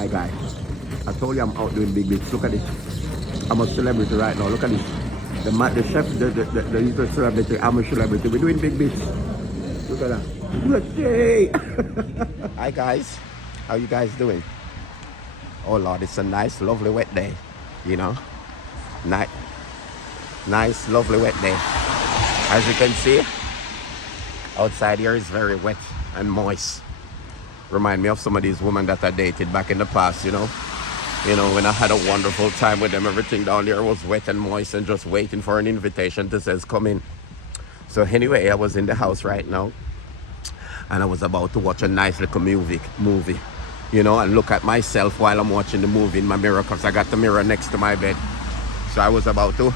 my guy. I told you I'm out doing big bits. Look at this. I'm a celebrity right now. Look at this. The chef, the celebrity. I'm a celebrity. We're doing big bits. Look at that. Look, hey. Hi guys. How you guys doing? Oh Lord, it's a nice, lovely, wet day. You know, nice, lovely, wet day. As you can see, outside here is very wet and moist. Remind me of some of these women that I dated back in the past, you know. You know, when I had a wonderful time with them, everything down there was wet and moist and just waiting for an invitation to say, come in. So anyway, I was in the house right now and I was about to watch a nice little movie, you know, and look at myself while I'm watching the movie in my mirror, because I got the mirror next to my bed. So I was about to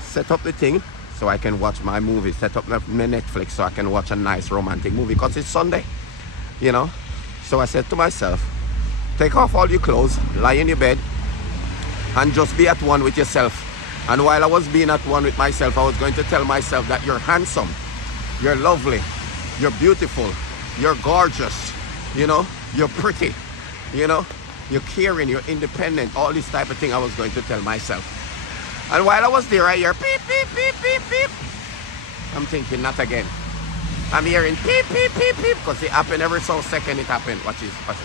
set up the thing so I can watch my movie, set up my Netflix so I can watch a nice romantic movie, because it's Sunday, you know. So I said to myself, take off all your clothes, lie in your bed, and just be at one with yourself. And while I was being at one with myself, I was going to tell myself that you're handsome, you're lovely, you're beautiful, you're gorgeous, you know, you're pretty, you know, you're caring, you're independent, all this type of thing I was going to tell myself. And while I was there, I hear beep, beep, beep, beep, beep. I'm thinking, not again. I'm hearing beep, beep, beep, beep, because it happened every so second it happened. Watch this, watch.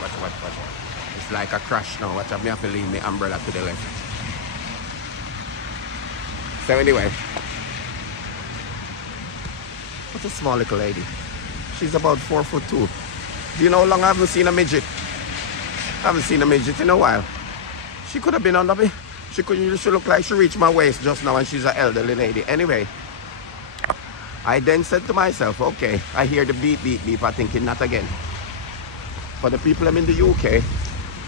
It's like a crash now. Watch, I have to leave my umbrella to the left. So anyway, what's a small little lady? She's about 4'2". Do you know how long I haven't seen a midget? I haven't seen a midget in a while. She could have been under me. She looked like she reached my waist just now, and she's an elderly lady. Anyway, I then said to myself, okay, I hear the beep, beep, beep. I'm thinking, not again. For the people I'm in the UK,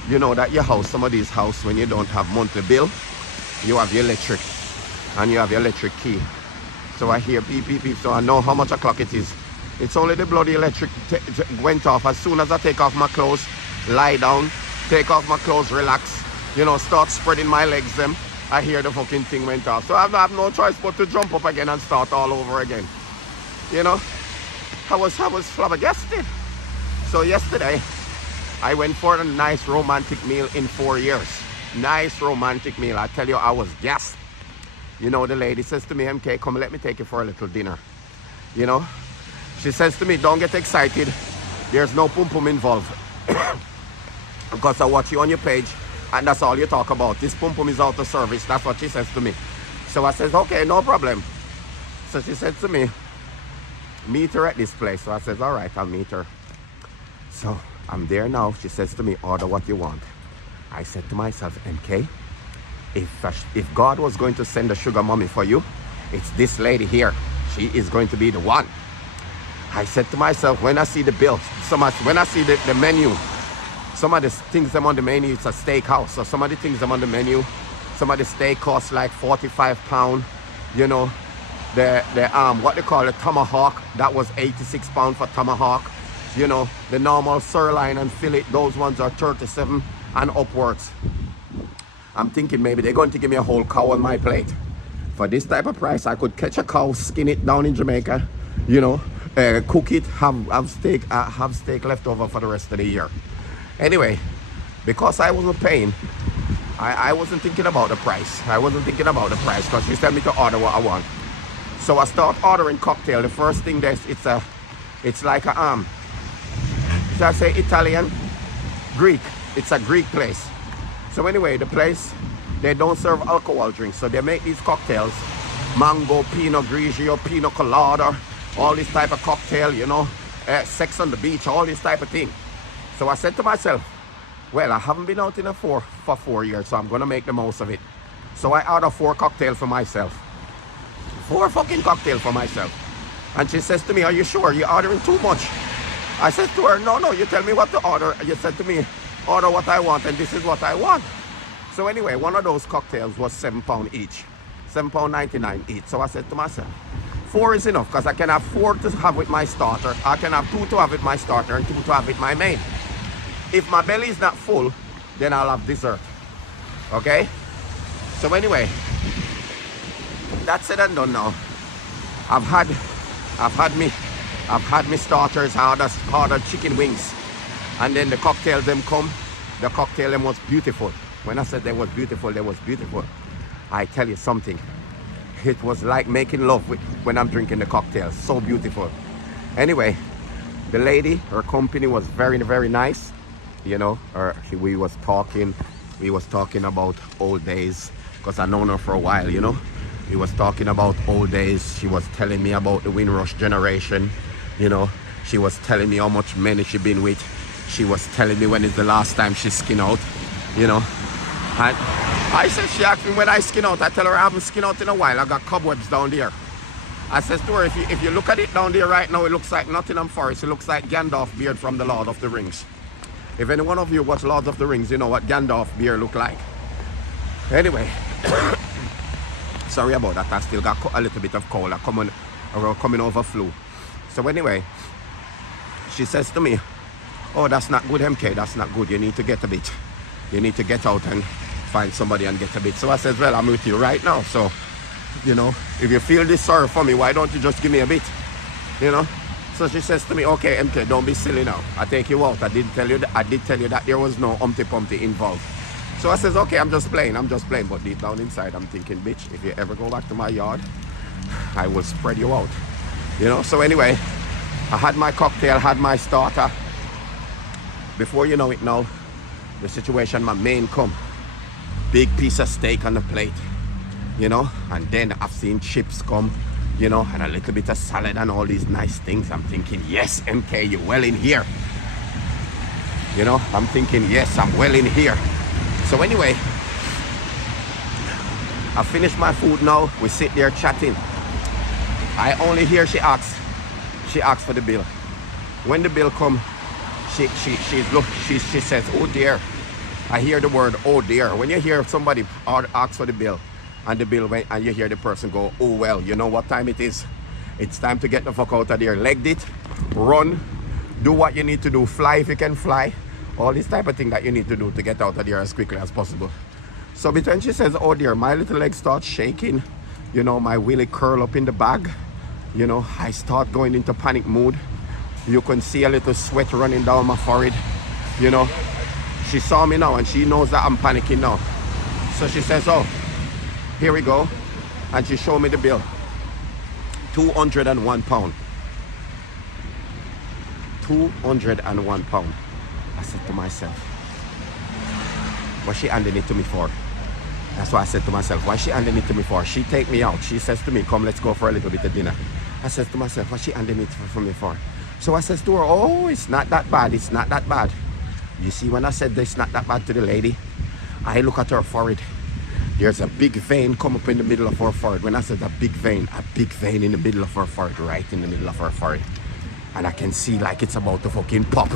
you know that your house, some of these houses, when you don't have monthly bill, you have your electric, and you have your electric key. So I hear beep, beep, beep, so I know how much o'clock it is. It's only the bloody electric went off. As soon as I take off my clothes, lie down, take off my clothes, relax, you know, start spreading my legs them, I hear the fucking thing went off. So I have no choice but to jump up again and start all over again. You know, I was flabbergasted. So yesterday, I went for a nice romantic meal in 4 years. Nice romantic meal. I tell you, I was gassed. You know, the lady says to me, MK, come let me take you for a little dinner. You know, she says to me, don't get excited. There's no pum pum involved. Because I watch you on your page and that's all you talk about. This pum pum is out of service. That's what she says to me. So I says, okay, no problem. So she said to me, meet her at this place. So I says, all right, I'll meet her. So I'm there now. She says to me, order what you want. I said to myself, MK, if God was going to send a sugar mommy for you, it's this lady here. She is going to be the one. I said to myself, when I see the bill, when I see the menu, some of the things I'm on the menu, it's a steakhouse. So some of the things I'm on the menu, some of the steak costs like £45. You know, the what they call it, tomahawk, that was £86 for tomahawk. You know, the normal sirloin and fillet, those ones are 37 and upwards. I'm thinking maybe they're going to give me a whole cow on my plate. For this type of price, I could catch a cow, skin it down in Jamaica, you know, cook it, have steak left over for the rest of the year. Anyway, because I wasn't paying, I wasn't thinking about the price. I wasn't thinking about the price because she told me to order what I want. So I start ordering cocktail. The first thing there's, it's like a should I say Italian? Greek. It's a Greek place. So anyway, the place, they don't serve alcohol drinks. So they make these cocktails, mango, Pinot Grigio, Pina Colada, all this type of cocktail, you know, sex on the beach, all this type of thing. So I said to myself, well, I haven't been out in for 4 years, so I'm going to make the most of it. So I ordered 4 cocktails for myself. 4 fucking cocktails for myself. And she says to me, are you sure? You're ordering too much. I said to her, no, you tell me what to order. You said to me, order what I want, and this is what I want. So anyway, one of those cocktails was £7 each. £7.99 each. So I said to myself, 4 is enough, because I can have 4 to have with my starter. I can have 2 to have with my starter and 2 to have with my main. If my belly is not full, then I'll have dessert. Okay? So anyway, that's it and done now. I've had me starters, ordered chicken wings, and then the cocktails them come. The cocktail them was beautiful. When I said they was beautiful, they was beautiful. I tell you something. It was like making love when I'm drinking the cocktail. So beautiful. Anyway, the lady, her company was very, very nice. You know, we was talking about old days, because I known her for a while, you know. We was talking about old days. She was telling me about the Windrush generation, you know. She was telling me how much money she been with. She was telling me when is the last time she skin out, you know. And I said, she asked me when I skin out. I tell her I haven't skin out in a while. I got cobwebs down there. I says to her, if you look at it down there right now, it looks like Nottingham Forest. It looks like Gandalf beard from the Lord of the Rings. If any one of you watch Lord of the Rings, you know what Gandalf beard look like. Anyway, sorry about that. I still got a little bit of cold. Coming over flu. So anyway, she says to me, oh, that's not good, MK. That's not good. You need to get a bit. You need to get out and find somebody and get a bit. So I says, well, I'm with you right now. So, you know, if you feel this sorry for me, why don't you just give me a bit? You know? So she says to me, okay, MK, don't be silly now. I take you out. I did tell you that there was no Humpty Pumpty involved. So I says, okay, I'm just playing. But deep down inside, I'm thinking, bitch, if you ever go back to my yard, I will spread you out. You know? So anyway, I had my cocktail, had my starter. Before you know it now, the situation, my main come. Big piece of steak on the plate, you know, and then I've seen chips come, you know, and a little bit of salad and all these nice things. I'm thinking, yes, MK, you're well in here. You know, I'm thinking, yes, I'm well in here. So anyway, I finished my food now. We sit there chatting. I only hear she asks for the bill. When the bill come, she says, oh dear. I hear the word, oh dear. When you hear somebody ask for the bill, and the bill went, and you hear the person go, oh well, you know what time it is? It's time to get the fuck out of there. Legged it, run, do what you need to do, fly if you can fly. All this type of thing that you need to do to get out of there as quickly as possible. So between she says, oh dear, my little leg starts shaking. You know, my Willy curl up in the bag. You know, I start going into panic mood. You can see a little sweat running down my forehead. You know, she saw me now and she knows that I'm panicking now. So she says, oh, here we go. And she showed me the bill. £201. £201. I said to myself, what's she handing it to me for? That's what I said to myself, why she handing it to me for? She take me out. She says to me, come, let's go for a little bit of dinner. I says to myself, what's she handing it for me for? So I says to her, oh, it's not that bad. It's not that bad. You see, when I said it's not that bad to the lady, I look at her forehead. There's a big vein come up in the middle of her forehead. When I said a big vein in the middle of her forehead, right in the middle of her forehead. And I can see like it's about to fucking pop.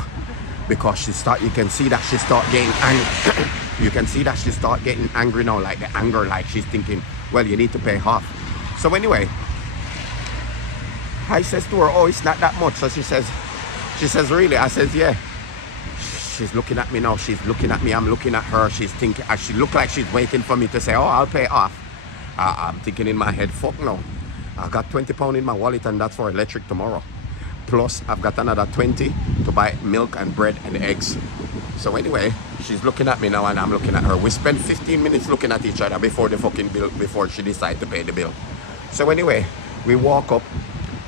Because you can see that she start getting angry. You can see that she start getting angry now, like the anger, like she's thinking, well, you need to pay half. So anyway, I says to her, oh, it's not that much. So she says, really? I says, yeah. She's looking at me now. She's looking at me. I'm looking at her. She's thinking, she look like she's waiting for me to say, oh, I'll pay off. I'm thinking in my head, fuck no. I got £20 in my wallet and that's for electric tomorrow. Plus, I've got another 20 to buy milk and bread and eggs. So anyway, she's looking at me now and I'm looking at her. We spent 15 minutes looking at each other before the fucking bill, before she decided to pay the bill. So anyway, we walk up,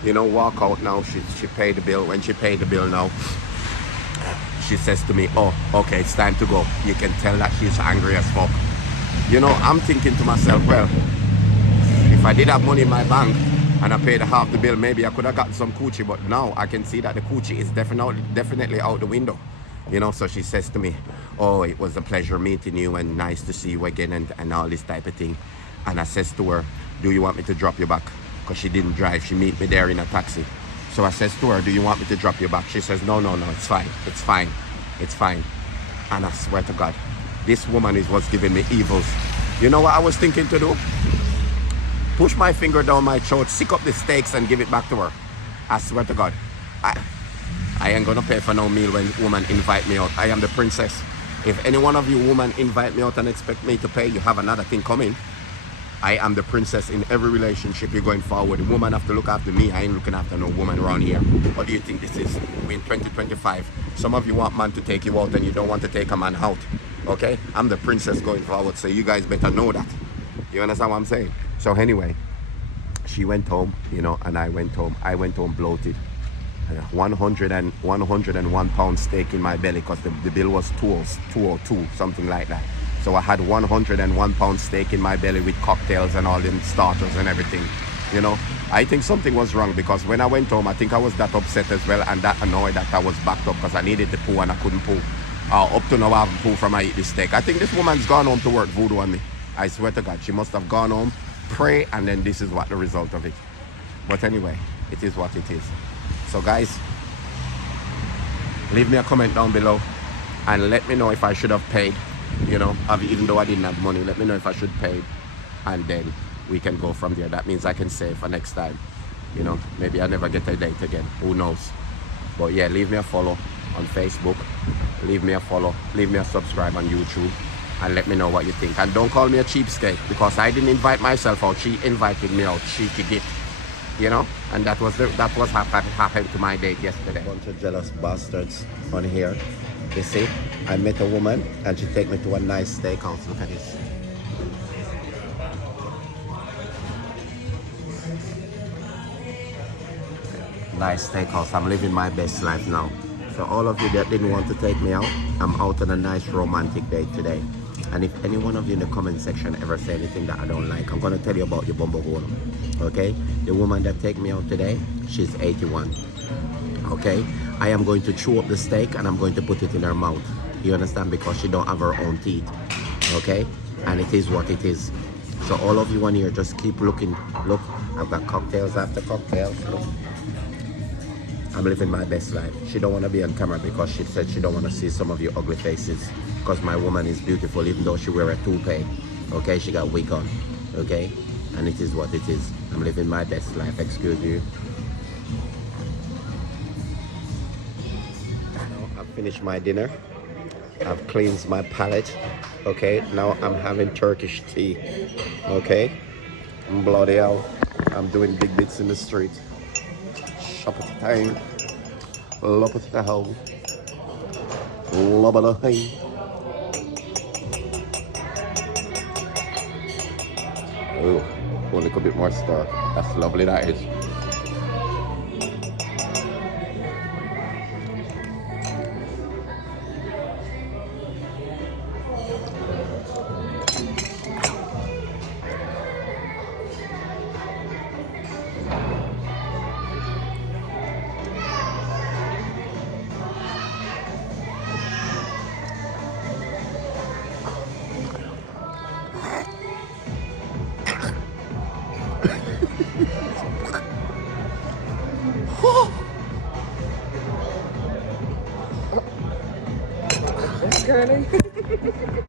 you know, walk out now. She paid the bill. When she paid the bill now, she says to me, oh, okay, it's time to go. You can tell that she's angry as fuck. You know, I'm thinking to myself, well, if I did have money in my bank and I paid half the bill, maybe I could have gotten some coochie, but now I can see that the coochie is definitely out the window. You know, so she says to me, oh, it was a pleasure meeting you and nice to see you again and all this type of thing. And I says to her, do you want me to drop you back? Because she didn't drive. She meet me there in a taxi. So I says to her, do you want me to drop you back? She says, no, it's fine. And I swear to God, this woman was giving me evils. You know what I was thinking to do? Push my finger down my throat, sick up the steaks and give it back to her. I swear to God, I ain't gonna pay for no meal when woman invite me out. I am the princess. If any one of you woman invite me out and expect me to pay, you have another thing coming. I am the princess in every relationship you're going forward. The woman have to look after me. I ain't looking after no woman around here. What do you think this is? We're in 2025. Some of you want man to take you out and you don't want to take a man out. Okay? I'm the princess going forward, so you guys better know that. You understand what I'm saying? So anyway, she went home, you know, and I went home. I went home bloated. 101 pound steak in my belly because the bill was 202, something like that. So I had 101 pound steak in my belly with cocktails and all them starters and everything. You know, I think something was wrong because when I went home, I think I was that upset as well and that annoyed that I was backed up because I needed to poo and I couldn't poo. Up to now I haven't poo from I eat this steak. I think this woman's gone home to work voodoo on me. I swear to God, she must have gone home, pray, and then this is what the result of it. But anyway, it is what it is. So guys, leave me a comment down below and let me know if I should have paid. You know, even though I didn't have money, let me know if I should pay, and then we can go from there. That means I can save for next time. You know, maybe I never get a date again. Who knows? But yeah, leave me a follow on Facebook. Leave me a follow. Leave me a subscribe on YouTube. And let me know what you think. And don't call me a cheapskate because I didn't invite myself out. She invited me out. Cheeky gift. You know? And that was what happened to my date yesterday. Bunch of jealous bastards on here. You see? I met a woman and she take me to a nice steakhouse. Look at this. Nice steakhouse. I'm living my best life now. So all of you that didn't want to take me out, I'm out on a nice romantic date today. And if any one of you in the comment section ever say anything that I don't like, I'm going to tell you about your bumble hole. Okay? The woman that take me out today, she's 81. Okay? I am going to chew up the steak and I'm going to put it in her mouth. You understand? Because she don't have her own teeth. Okay? And it is what it is. So all of you on here, just keep looking. Look, I've got cocktails after cocktails. Look. I'm living my best life. She don't want to be on camera because she said she don't want to see some of your ugly faces. Because my woman is beautiful even though she wear a toupee. Okay, she got wig on. Okay, and it is what it is. I'm living my best life, excuse you. Now I've finished my dinner. I've cleansed my palate. Okay, now I'm having Turkish tea. Okay, bloody hell. I'm doing big bits in the street. Shop at the time. Love at the hell. Love at the hay. Oh, a little bit more stir. That's lovely, that is. Girly.